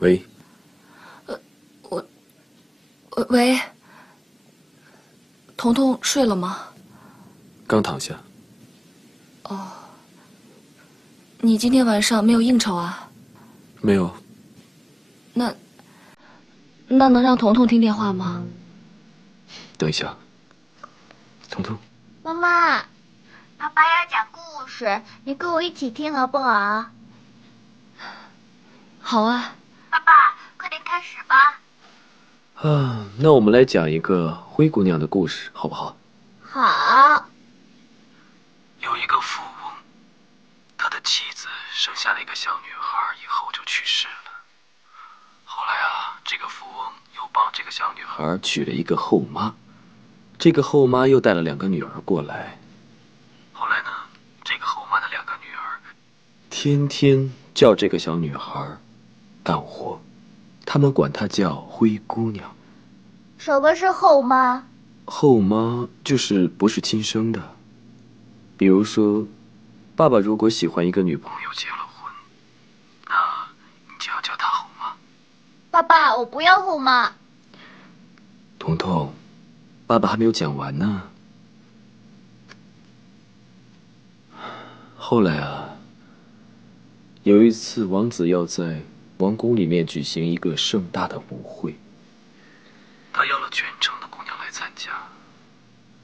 喂，喂，彤彤睡了吗？刚躺下。哦，你今天晚上没有应酬啊？没有。那能让彤彤听电话吗？等一下，彤彤。妈妈，爸爸要讲故事，你跟我一起听好不好？好啊。爸爸，快点开始吧。那我们来讲一个灰姑娘的故事，好不好？好。有一个富翁，他的妻子生下了一个小女孩，以后就去世了。后来这个富翁又帮这个小女孩娶了一个后妈，这个后妈又带了2个女儿过来。后来呢，这个后妈的2个女儿天天叫这个小女孩干活，他们管她叫灰姑娘。什么是后妈？后妈就是不是亲生的。比如说，爸爸如果喜欢一个女朋友结了婚，那你就要叫她后妈。爸爸，我不要后妈。彤彤，爸爸还没有讲完呢。后来有一次王子要在王宫里面举行一个盛大的舞会，他邀了全城的姑娘来参加。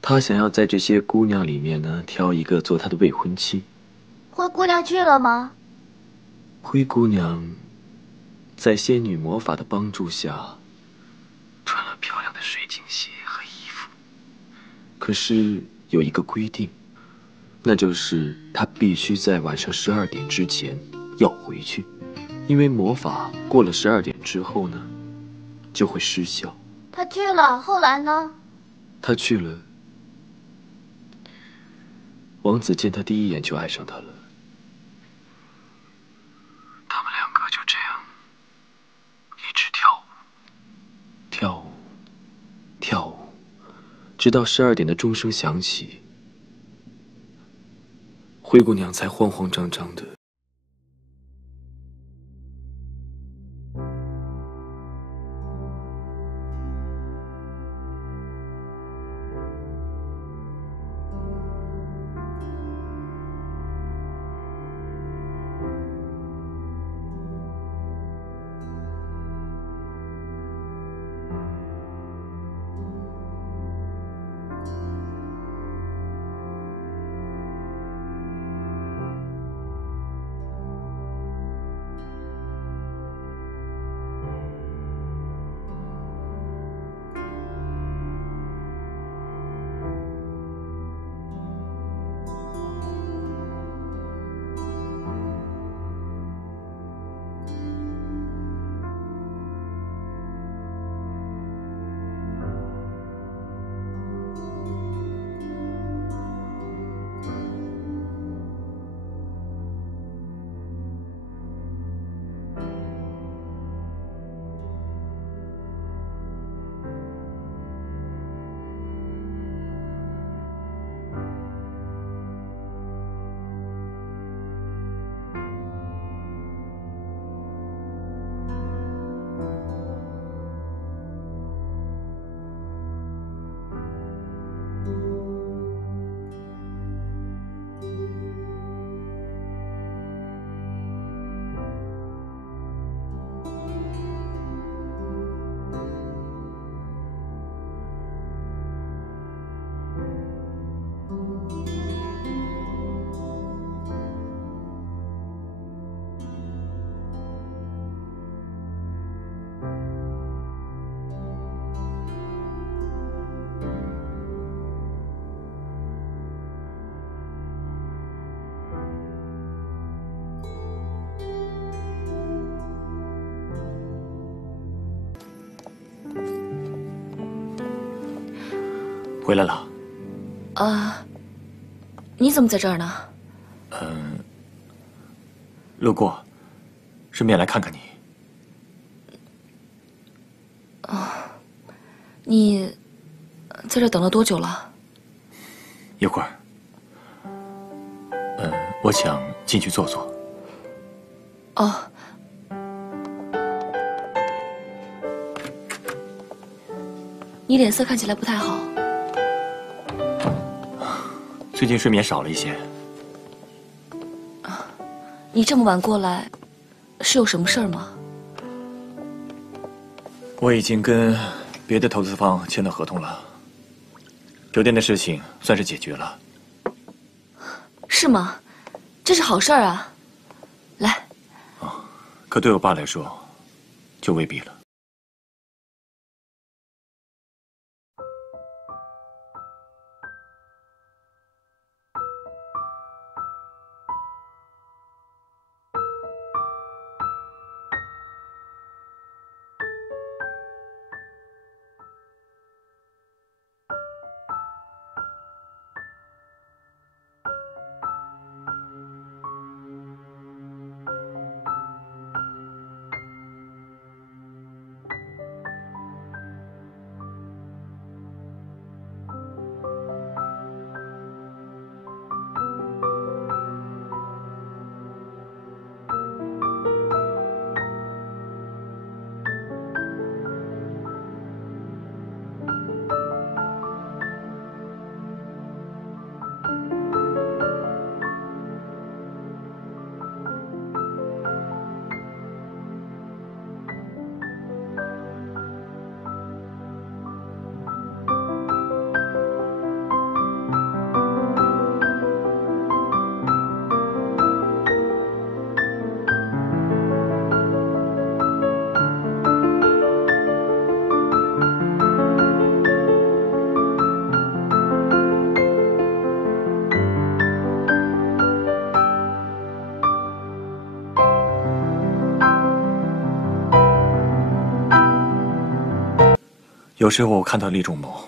他想要在这些姑娘里面呢，挑一个做他的未婚妻。灰姑娘去了吗？灰姑娘在仙女魔法的帮助下，穿了漂亮的水晶鞋和衣服。可是有一个规定，那就是她必须在晚上12点之前要回去，因为魔法过了12点之后呢，就会失效。她去了，后来呢？她去了。王子见她第一眼就爱上她了。他们2个就这样一直跳舞，直到12点的钟声响起，灰姑娘才慌慌张张的。回来了。你怎么在这儿呢？路过，顺便来看看你。你在这等了多久了？一会儿。我想进去坐坐。哦，你脸色看起来不太好。最近睡眠少了一些。你这么晚过来，是有什么事儿吗？我已经跟别的投资方签了合同了，酒店的事情算是解决了。是吗？这是好事儿啊！来。可对我爸来说，就未必了。有时候我看到厉仲谋，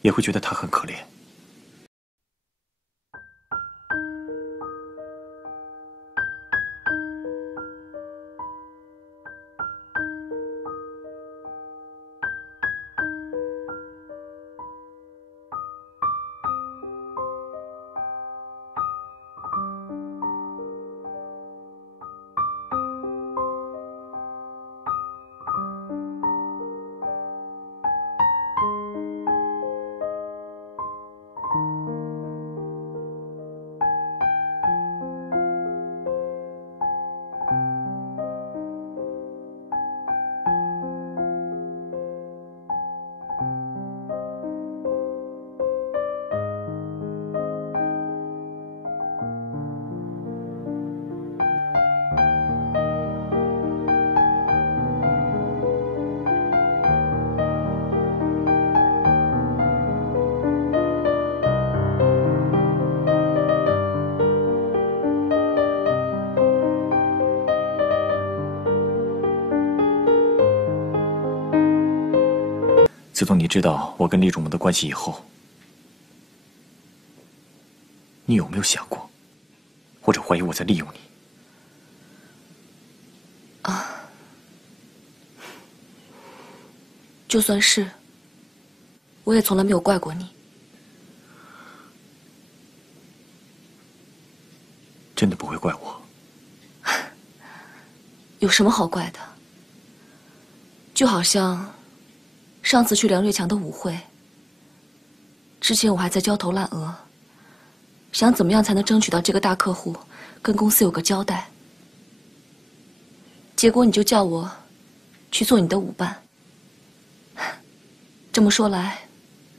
也会觉得他很可怜。自从你知道我跟厉仲谋的关系以后，你有没有想过，或者怀疑我在利用你？就算是，我也从来没有怪过你。真的不会怪我？有什么好怪的？就好像上次去梁瑞强的舞会，之前我还在焦头烂额，想怎么样才能争取到这个大客户，跟公司有个交代。结果你就叫我去做你的舞伴。这么说来，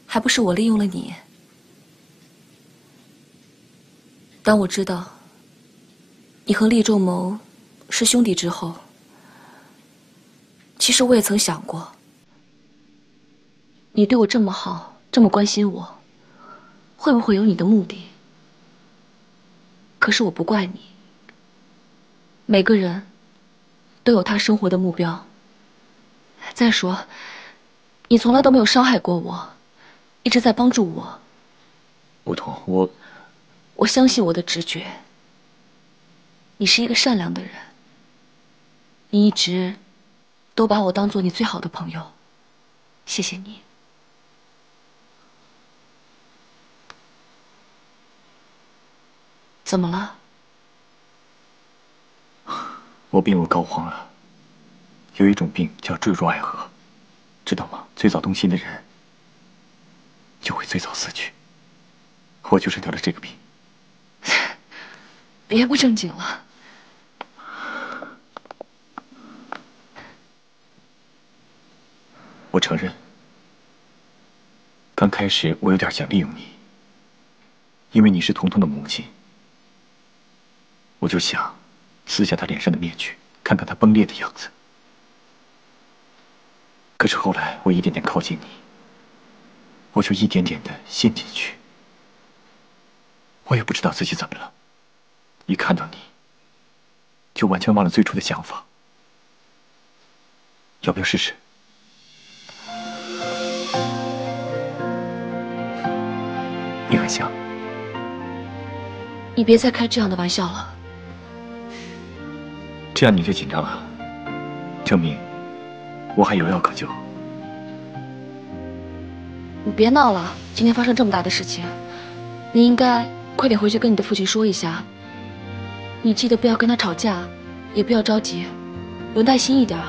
还不是我利用了你？当我知道你和厉仲谋是兄弟之后，其实我也曾想过，你对我这么好，这么关心我，会不会有你的目的？可是我不怪你，每个人都有他生活的目标。再说，你从来都没有伤害过我，一直在帮助我。梧桐，我相信我的直觉。你是一个善良的人，你一直都把我当做你最好的朋友，谢谢你。怎么了？我病入膏肓了，有一种病叫坠入爱河，知道吗？最早动心的人就会最早死去。我就是得了这个病。别不正经了。我承认，刚开始我有点想利用你，因为你是彤彤的母亲，我就想撕下她脸上的面具，看看她崩裂的样子。可是后来我一点点靠近你，我就一点点的陷进去。我也不知道自己怎么了，一看到你，就完全忘了最初的想法。要不要试试？你很像。你别再开这样的玩笑了。这样你就紧张了，证明我还有药可救。你别闹了，今天发生这么大的事情，你应该快点回去跟你的父亲说一下。你记得不要跟他吵架，也不要着急，有耐心一点。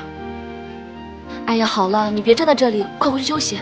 哎呀，好了，你别站在这里，快回去休息。